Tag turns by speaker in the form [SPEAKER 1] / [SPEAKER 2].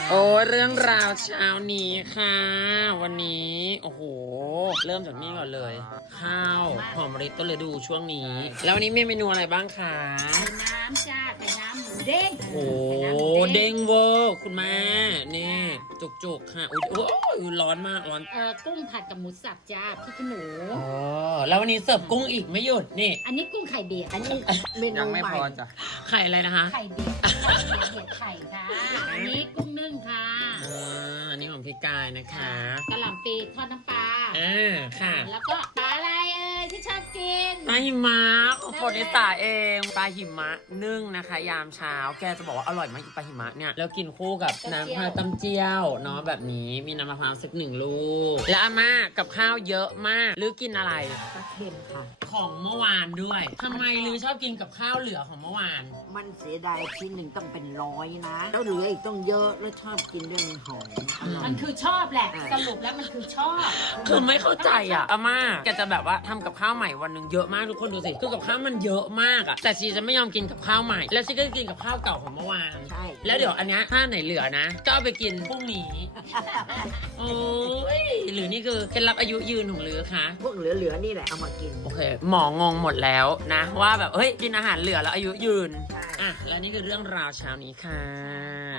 [SPEAKER 1] โอ้เรื่องราวเช้านี้ค่ะ วันนี้โอ้โหเริ่มจากนี่ก่อนเลย ข้าวหอมมะลิต้นฤดูช่วงนี้ แล้ววันนี้มีเมนูอะไรบ้างคะ
[SPEAKER 2] ไข่น้ำจ้าไข่น้ำหมูเด้ง
[SPEAKER 1] โอ้เด้งเวอร์คุณแม่นี่จุกๆค่ะอุ้ยโอ้ยร้อนมากร้อน
[SPEAKER 2] กุ้งผัดกับหมูสับจ้าพี่ขนู
[SPEAKER 1] อ๋อแล้ววันนี้เสิร์ฟกุ้งอีกไม่หยุดนี่
[SPEAKER 2] อันนี้กุ้งไข่เบียด
[SPEAKER 3] อันนี้เมนู
[SPEAKER 1] ยังไม่
[SPEAKER 3] ใหม่
[SPEAKER 1] พอจ้ะไข่อะไรนะคะ
[SPEAKER 2] ไข่เบียดเบียดไข่ค่ะ อันนี้กุ้งนึ่งค่ะ
[SPEAKER 1] อันนี้ของพี่กายนะคะ
[SPEAKER 2] กะหล่ำปีทอดน้ำปลา
[SPEAKER 1] ค่ะ
[SPEAKER 2] แล้วก็ปลาอะไรที่ชอบกิน
[SPEAKER 1] ปลาหิมะของโปรดิสาเองปลาหิมะนึ่งนะคะ ยามเช้าแกจะบอกว่าอร่อยมากอีปลาหิมะเนี่ยแล้วกินคู่กับน้ำมะพร้าวตำเจียวเนาะแบบนี้มีน้ำมะพร้าวสัก1 ลูกและอาม่ากับข้าวเยอะมากหรือกินอะไร
[SPEAKER 3] ปลาเค็มค่ะ
[SPEAKER 1] ของเมื่อวานด้วยทำไมลือชอบกินกับข้าวเหลือของเมื่อวาน
[SPEAKER 3] มันเสียดายชิ้นหนึ่งต้องเป็น100นะ แล้วเหลืออีกต้องเยอะแล้วชอบกินด้วยมันหอมอร่อย
[SPEAKER 2] มันคือชอบแหละ สรุปแล้วมันคือชอบ
[SPEAKER 1] คือไม่เข้าใจอ่ะอาม่าแกจะแบบว่าทำกับข้าวใหม่วันหนึ่งเยอะมากทุกคนดูสิคือกับข้าวมันเยอะมากอ่ะแต่ชีจะไม่ยอมกินกับข้าวใหม่ แล้วชีก็จะกินกับข้าวเก่าของเมื่อวาน
[SPEAKER 3] ใช่
[SPEAKER 1] แล้วเดี๋ยวอันเนี้ยถ้าไหนเหลือนะก็เอาไปกินพรุ่งนี้โอ้ยหรือนี่คือเคล็ดลับอายุยืนของลือคะ
[SPEAKER 3] พวกเหลือๆนี่แหละเอามากิน
[SPEAKER 1] โอเคหมองงหมดแล้วนะว่าแบบเฮ้ยกินอาหารเหลือแล้วอายุยืน
[SPEAKER 3] ใช่
[SPEAKER 1] อ่ะแล้วนี่คือเรื่องราวเช้านี้ค่ะ